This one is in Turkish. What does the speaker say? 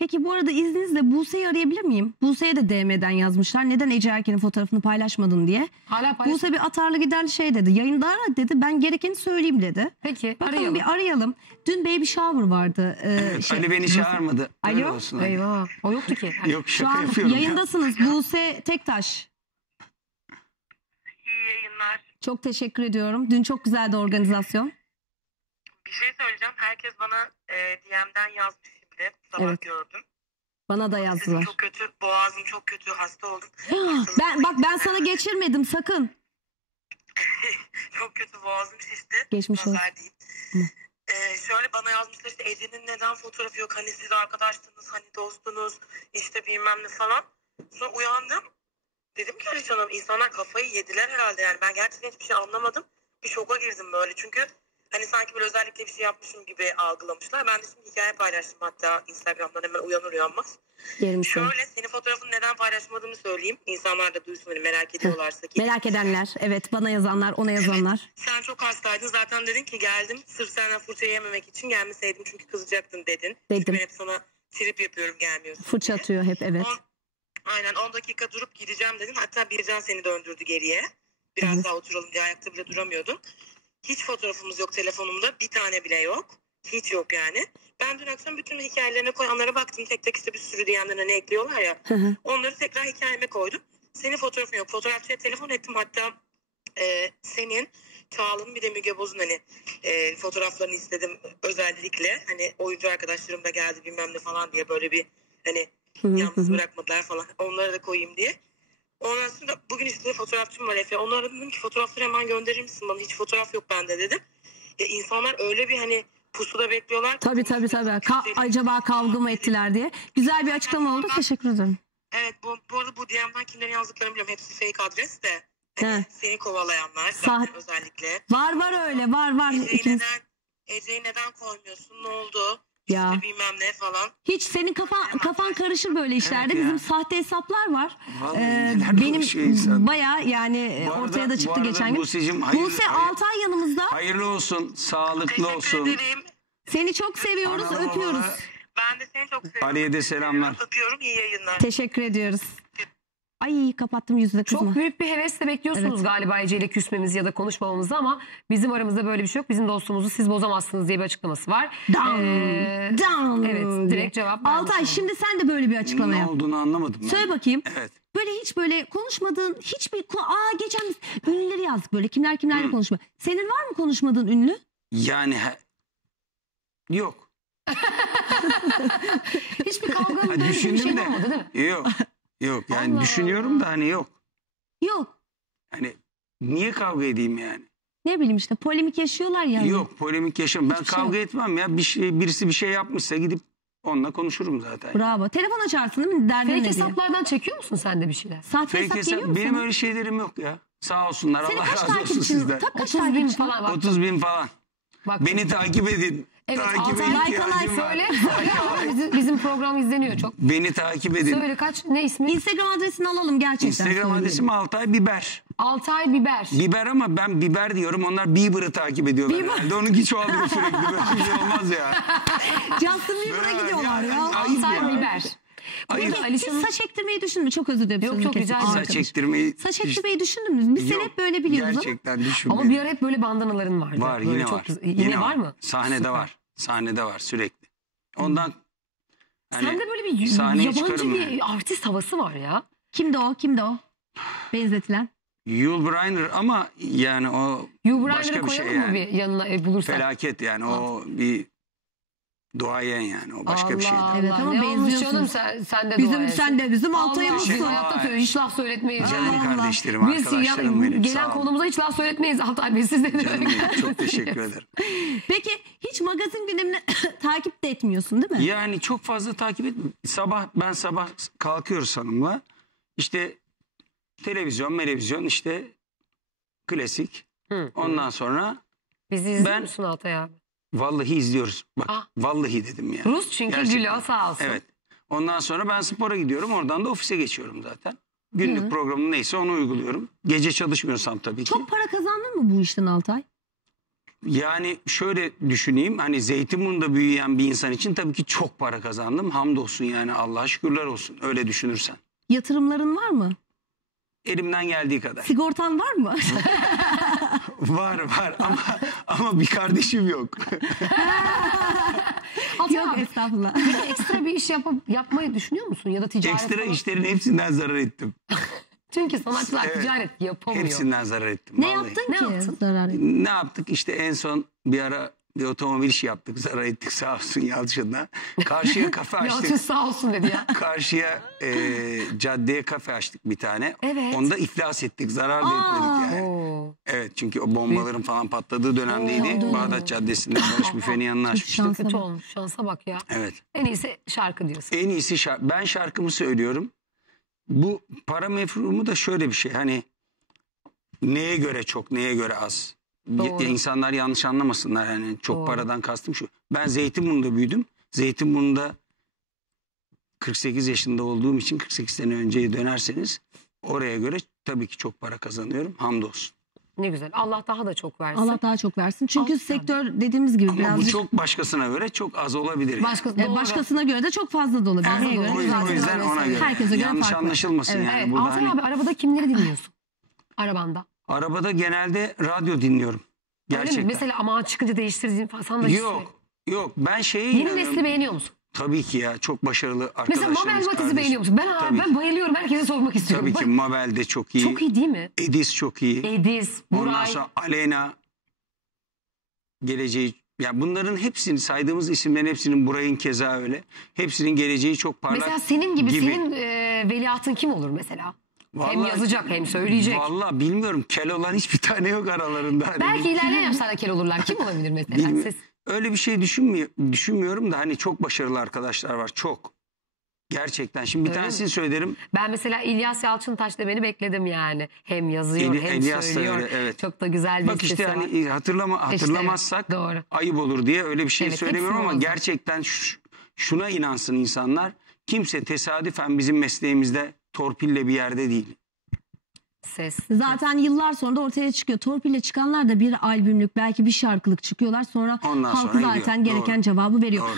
Peki bu arada izninizle Buse'yi arayabilir miyim? Buse'ye de DM'den yazmışlar. Neden Ece Erken'in fotoğrafını paylaşmadın diye. Hala paylaş. Buse bir atarlı giderli şey dedi. Yayında ara dedi. Ben gerekeni söyleyeyim dedi. Peki Bakalım arayalım. bir arayalım. Dün baby shower vardı. Ee, şey- Ali beni çağırmadı. Alo? Öyle olsun Ali. Eyvah. O yoktu ki. Yok Şu şaka an yapıyorum. ya. yayındasınız. Buse Tektaş. İyi yayınlar. Çok teşekkür ediyorum. Dün çok güzeldi organizasyon. Bir şey söyleyeceğim. Herkes bana e, DM'den yazmış şimdi. Sabah Evet. gördüm. Bana da yazdılar. çok kötü. Boğazım çok kötü. Hasta oldum. ben bak ben sana geçirmedim sakın. çok kötü boğazım şişti. Geçmiş olsun. Nazar değil. Tamam. E, şöyle bana yazmışlar işte Ece'nin neden fotoğrafı yok? Hani siz arkadaştınız, hani dostunuz, işte bilmem ne falan. Sonra uyandım. Dedim ki Ali Canım insanlar kafayı yediler herhalde yani. Ben gerçekten hiçbir şey anlamadım. Bir şoka girdim böyle çünkü hani sanki böyle özellikle bir şey yapmışım gibi algılamışlar. Ben de şimdi hikaye paylaştım hatta Instagram'dan hemen uyanır uyanmaz. Yerim. Şöyle senin fotoğrafını neden paylaşmadığımı söyleyeyim. İnsanlar da duysun hani merak ediyorlarsa ki. Merak edenler, evet bana yazanlar, ona yazanlar. Sen çok hastaydın zaten dedin ki geldim sırf senden fırça yememek için gelmeseydim çünkü kızacaktın dedin. Çünkü Dedim. ben hep sana trip yapıyorum gelmiyorsun Fırça diye. atıyor hep evet. On, aynen 10 dakika durup gideceğim dedin. Hatta Bircan seni döndürdü geriye. Biraz Evet. daha oturalım diye ayakta bile duramıyordun. Hiç fotoğrafımız yok telefonumda. Bir tane bile yok. Hiç yok yani. Ben dün akşam bütün hikayelerine koyanlara baktım. Tek tek işte bir sürü diyenlerine ne ekliyorlar ya. Hı hı. Onları tekrar hikayeme koydum. Senin fotoğrafın yok. Fotoğrafçıya telefon ettim. Hatta e, senin Çağla'nın bir de Müge Boz'un hani e, fotoğraflarını istedim özellikle. Hani oyuncu arkadaşlarım da geldi bilmem ne falan diye böyle bir hani yalnız bırakmadılar falan. Onları da koyayım diye. Ondan sonra bugün işte fotoğrafçım var Efe. Onlara dedim ki fotoğrafları hemen gönderir misin bana? Hiç fotoğraf yok bende dedim. Ya insanlar öyle bir hani pusuda bekliyorlar. ki Tabii tabii tabii. Ka- acaba kavga mı ettiler diye. Güzel bir açıklama oldu. Teşekkür ederim. Evet bu, bu arada bu DM'den kimlerin yazdıklarını biliyorum. Hepsi fake adres de. Hani He. seni kovalayanlar Sah- zaten özellikle. Var var öyle var var. Ece'yi neden, Ece'yi neden koymuyorsun? Ne oldu? Ya. İşte bilmem ne falan. Hiç senin kafan kafan karışır böyle işlerde. Evet ya. Bizim sahte hesaplar var. Vallahi Ee, neler benim konuşuyor insan. baya yani Bu arada- ortaya da bu çıktı arada geçen gün. Buse'cim hayır- Buse hayır- Altay yanımızda. Hayırlı olsun, sağlıklı Teşekkür olsun. ederim. Seni çok seviyoruz, Ana babana- öpüyoruz. Ben de seni çok seviyorum. Ali'ye de selamlar. Öpüyorum. iyi yayınlar. Teşekkür ediyoruz. Ay kapattım yüzde kızma. Çok büyük bir hevesle bekliyorsunuz Evet. galiba Ece ile küsmemizi ya da konuşmamamızı ama bizim aramızda böyle bir şey yok. Bizim dostluğumuzu siz bozamazsınız diye bir açıklaması var. Down, Ee, down evet, direkt cevap Altay şimdi sen de böyle bir açıklama Ne yap. olduğunu anlamadım ben. Söyle bakayım. Evet. Böyle hiç böyle konuşmadığın hiçbir aa geçen biz ünlüleri yazdık böyle kimler kimlerle Hı. konuşma. Senin var mı konuşmadığın ünlü? Yani he- yok. Hiçbir kavga Ha, böyle bir düşündüm şey de. olmadı değil mi? Yok. Yok. Yani Allah düşünüyorum Allah. da hani yok. Yok. Hani niye kavga edeyim yani? Ne bileyim işte polemik yaşıyorlar yani. Yok polemik yaşam. Ben Hiçbir şey kavga yok. etmem ya. Bir şey birisi bir şey yapmışsa gidip onunla konuşurum zaten. Bravo. Telefon açarsın değil mi? Derdin Fake ne diye. hesaplardan çekiyor musun sen de bir şeyler? Sahte Fake hesap hesap, geliyor mu benim sana? öyle şeylerim yok ya. Sağ olsunlar. Senin Allah kaç razı olsun takipçin? sizden. Tak kaç 30 bin takipçin? falan bak. 30 bin falan. bak Beni takip edin. Evet, takip Altay edin. like ihtiyacım var. Söyle, söyle ama bizim, bizim program izleniyor çok. Beni takip edin. Söyle kaç, ne ismi? Instagram adresini alalım gerçekten. Instagram söyleyelim. adresim Altay Biber. Altay Biber. Biber ama ben biber diyorum. Onlar Bieber'ı takip ediyorlar Bieber. herhalde. Onunki çoğalıyor sürekli. Böyle bir şey olmaz ya. Justin Bieber'a gidiyorlar ya. ya, ayıp Altay ya. Biber. Ayıp. Hiç Alişan'ın saç ektirmeyi düşündün mü? Çok özür dilerim. Yok, sözünü yok, kestim. rica ederim. Arkadaş. Saç ektirmeyi... Saç ektirmeyi düşündün mü? Biz seni Yok, hep böyle biliyoruz ama. Gerçekten düşünmedim. ama bir ara hep böyle bandanaların vardı. Var Böyle yine çok var. güzel- Yine, var mı? Sahnede Süper. var. Sahnede var sürekli. Ondan hani Sende böyle bir sahneye yabancı çıkarım bir yani. artist havası var ya. Kimdi o? Kimdi o? Benzetilen. Yul Brynner ama yani o Hugh Başka Bryanner'ı bir şey koyalım mı yani. bir yanına e, bulursak? felaket yani o bir duayen yani o başka bir şey. Allah Evet, Allah. ama ne olmuş canım sen, sen de Bizim duayensin. sen de bizim Allah Altay'ımızsın. Allah, Şey- hayatta söyle hiç laf söyletmeyiz. Canım Allah. kardeşlerim, Biz arkadaşlarım ya- benim. gelen olun. konumuza hiç laf söyletmeyiz Altay Bey siz de Canım benim, çok teşekkür ederim. Peki hiç magazin gündemini takip de etmiyorsun değil mi? Yani çok fazla takip et. Sabah ben sabah kalkıyoruz hanımla. İşte televizyon, televizyon işte klasik. Hı. Ondan sonra Bizi izliyor Ben- musun Altay abi? Vallahi izliyoruz. Bak Ah. vallahi dedim ya. Rus çünkü Gerçekten. gülüyor sağ olsun. Evet. Ondan sonra ben spora gidiyorum. Oradan da ofise geçiyorum zaten. Günlük programım neyse onu uyguluyorum. Gece çalışmıyorsam tabii ki. Çok para kazandın mı bu işten Altay? Yani şöyle düşüneyim hani Zeytinburnu'nda büyüyen bir insan için tabii ki çok para kazandım. Hamdolsun yani Allah'a şükürler olsun öyle düşünürsen. Yatırımların var mı? Elimden geldiği kadar. Sigortan var mı? var var ama ama bir kardeşim yok. Yok abi, estağfurullah. peki ekstra bir iş yapıp, yapmayı düşünüyor musun? Ya da ticaret Ekstra falan? işlerin hepsinden zarar ettim. Çünkü sanatçılar Evet. ticaret yapamıyor. Hepsinden zarar ettim. ne vallahi. yaptın Ne ki? yaptın? Zarar ettin. Ne yaptık? İşte en son bir ara bir otomobil işi yaptık. Zarar ettik sağ olsun Yalçın'la. Karşıya kafe Yalçın açtık. sağ olsun dedi ya. Karşıya e, caddeye kafe açtık bir tane. Evet. Onda iflas ettik. Zarar da etmedik yani. Çünkü o bombaların falan patladığı dönemdeydi. Oo. Bağdat Caddesi'nde Barış Büfe'nin yanına açmıştık. şansa Kötü bak. olmuş. Şansa bak ya. Evet. En iyisi şarkı diyorsun. En iyisi şarkı. Ben şarkımı söylüyorum. Bu para mefhumu da şöyle bir şey. Hani neye göre çok, neye göre az. Doğru. İnsanlar yanlış anlamasınlar. Yani çok Doğru. paradan kastım şu. Ben Zeytinburnu'nda büyüdüm. Zeytinburnu'nda 48 yaşında olduğum için 48 sene önceye dönerseniz oraya göre tabii ki çok para kazanıyorum. Hamdolsun. Ne güzel. Allah daha da çok versin. Allah daha çok versin. Çünkü Al sektör dediğimiz gibi Ama bu birazcık çok başkasına göre çok az olabilir. yani. Başka, doğru. başkasına göre de çok fazla da olabilir. Fazla göre? o yüzden, o yüzden ona göre. Herkese göre Yanlış farklı. anlaşılmasın Evet. yani. Evet. Burada Altay hani- abi arabada kimleri dinliyorsun? Arabanda. Arabada genelde radyo dinliyorum. Öyle mi? Gerçekten. Mesela ama çıkınca değiştirdiğin falan da Yok. Yok ben şeye Yeni inanıyorum. nesli beğeniyor musun? Tabii ki ya çok başarılı arkadaşlarımız. Mesela Mabel Matiz'i beğeniyor musun? Ben, abi, Tabii ben bayılıyorum. Sormak istiyorum. Tabii ki Mabel de çok iyi. Çok iyi değil mi? Edis çok iyi. Edis, Ondan Buray. sonra Aleyna geleceği ya bunların hepsini saydığımız isimlerin hepsinin Buray'ın keza öyle. Hepsinin geleceği çok parlak. Mesela senin gibi, gibi. senin e, veliahtın kim olur mesela? hem Vallahi- yazacak hem söyleyecek. Vallahi bilmiyorum. Kel olan hiçbir tane yok aralarında. Hani Belki ilerleyen yaşlarda kel olurlar. Kim olabilir mesela? Siz- Öyle bir şey düşünmüyor, düşünmüyorum da hani çok başarılı arkadaşlar var. Çok. Gerçekten. Şimdi bir Öyle tanesini mi? söylerim. Ben mesela İlyas Yalçıntaş da beni bekledim yani. Hem yazıyor Eli- hem İlyas da söylüyor. öyle, evet. Çok da güzel bir Bak işte var. hani hatırlama hatırlamazsak evet, doğru. ayıp olur diye öyle bir şey Evet, söylemiyorum ama oldu. gerçekten şuna inansın insanlar. Kimse tesadüfen bizim mesleğimizde torpille bir yerde değil. Ses. Zaten yıllar sonra da ortaya çıkıyor. Torpille çıkanlar da bir albümlük belki bir şarkılık çıkıyorlar. Sonra Ondan halk sonra gidiyor. zaten gereken Doğru. cevabı veriyor. Doğru.